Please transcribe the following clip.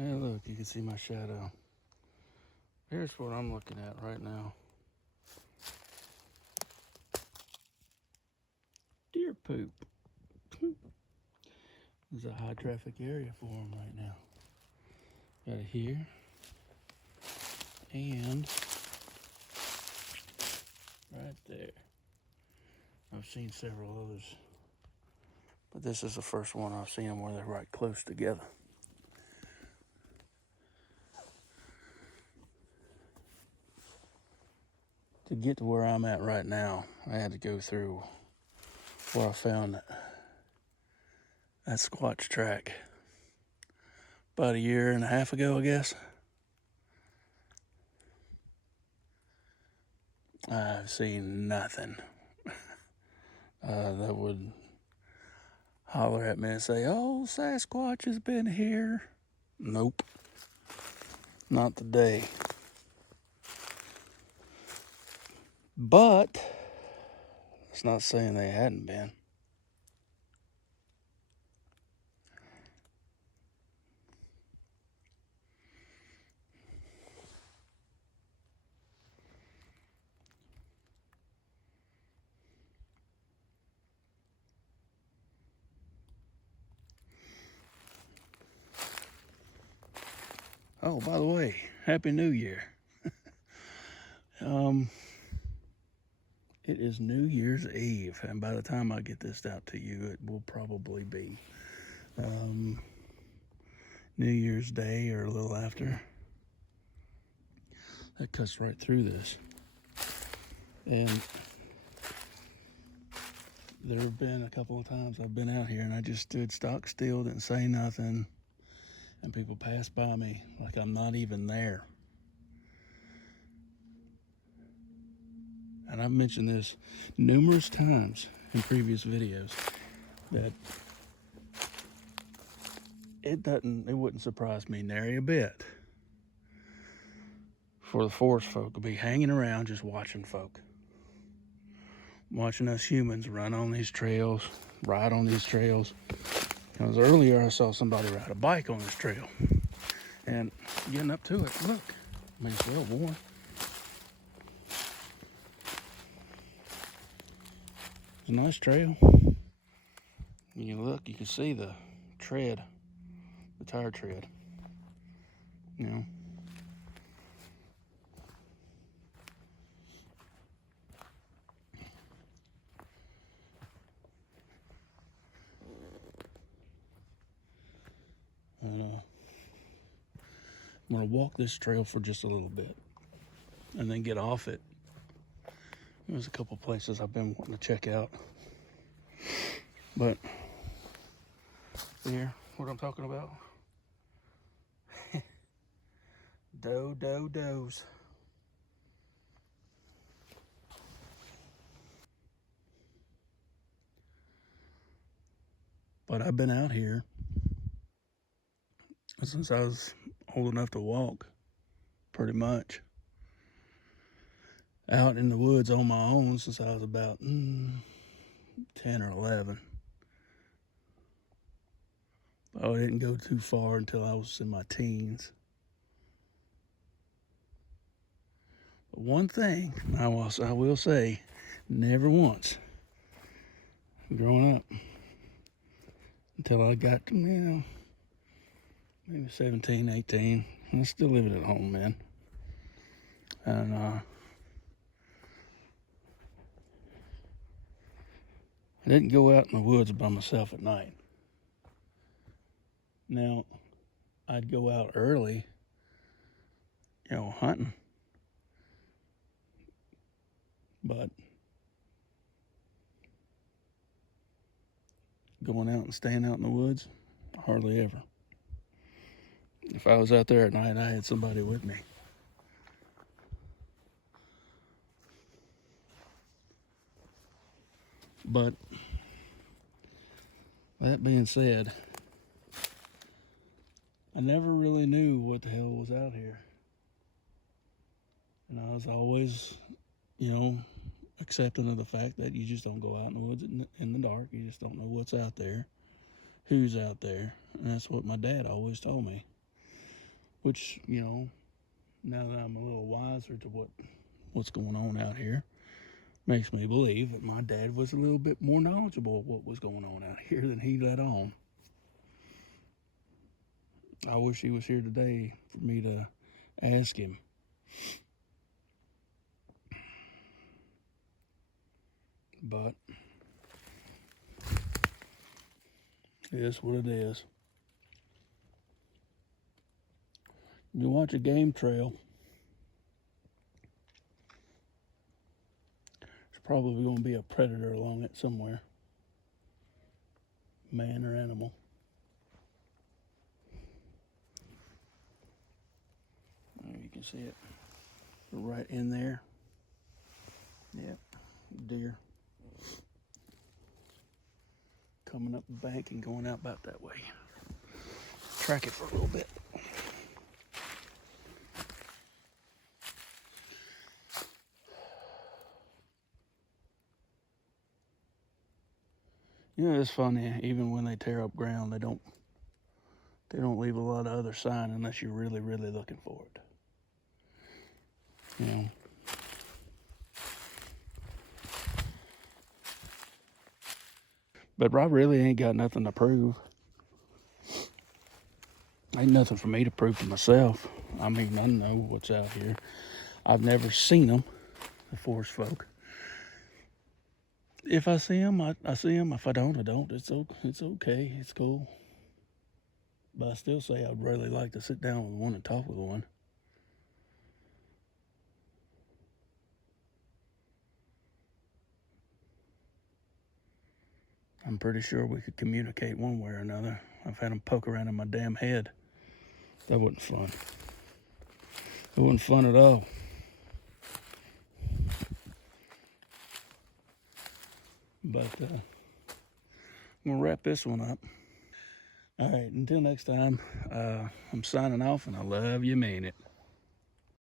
Hey, look, you can see my shadow. Here's what I'm looking at right now. Deer poop. There's a high traffic area for them right now. Got it here. And right there. I've seen several others, but this is the first one I've seen them where they're right close together. To get to where I'm at right now, I had to go through where I found that Sasquatch track about a year and a half ago, I guess. I've seen nothing that would holler at me and say, "Oh, Sasquatch has been here." Nope, not today. But it's not saying they hadn't been. Oh, by the way, Happy New Year. It is New Year's Eve, and by the time I get this out to you, it will probably be New Year's Day or a little after. That cuts right through this. And there have been a couple of times I've been out here and I just stood stock still, didn't say nothing, and people passed by me like I'm not even there. And I've mentioned this numerous times in previous videos that it wouldn't surprise me nary a bit for the forest folk to be hanging around just watching folk. Watching us humans run on these trails, ride on these trails. Because earlier I saw somebody ride a bike on this trail. And getting up to it, look, I mean, it's well worn. It's a nice trail. You look, you can see the tread, the tire tread. You know. I'm going to walk this trail for just a little bit and then get off it. There's a couple places I've been wanting to check out. But here, what I'm talking about? Does. But I've been out here since I was old enough to walk, pretty much. Out in the woods on my own since I was about 10 or 11. I didn't go too far until I was in my teens. But one thing I will say, never once growing up until I got to, maybe 17, 18. I was still living at home, man. And I didn't go out in the woods by myself at night. Now, I'd go out early, hunting. But going out and staying out in the woods, hardly ever. If I was out there at night, I had somebody with me. But that being said, I never really knew what the hell was out here. And I was always, accepting of the fact that you just don't go out in the woods in the dark. You just don't know what's out there, who's out there. And that's what my dad always told me. which, you know, now that I'm a little wiser to what's going on out here, makes me believe that my dad was a little bit more knowledgeable of what was going on out here than he let on. I wish he was here today for me to ask him. But it is what it is. You watch a game trail, there's probably going to be a predator along it somewhere, man or animal. You can see it right in there. Yep, deer coming up the bank and going out about that way. Track it for a little bit. You know, it's funny, even when they tear up ground, they don't leave a lot of other sign unless you're really, really looking for it. You know. But I really ain't got nothing to prove. Ain't nothing for me to prove to myself. I mean, I know what's out here. I've never seen them, the forest folk. If I see them, I see them. If I don't, I don't. It's okay. It's cool. But I still say I'd really like to sit down with one and talk with one. I'm pretty sure we could communicate one way or another. I've had them poke around in my damn head. That wasn't fun. It wasn't fun at all. But I'm going to wrap this one up. All right, until next time, I'm signing off, and I love you, mean it.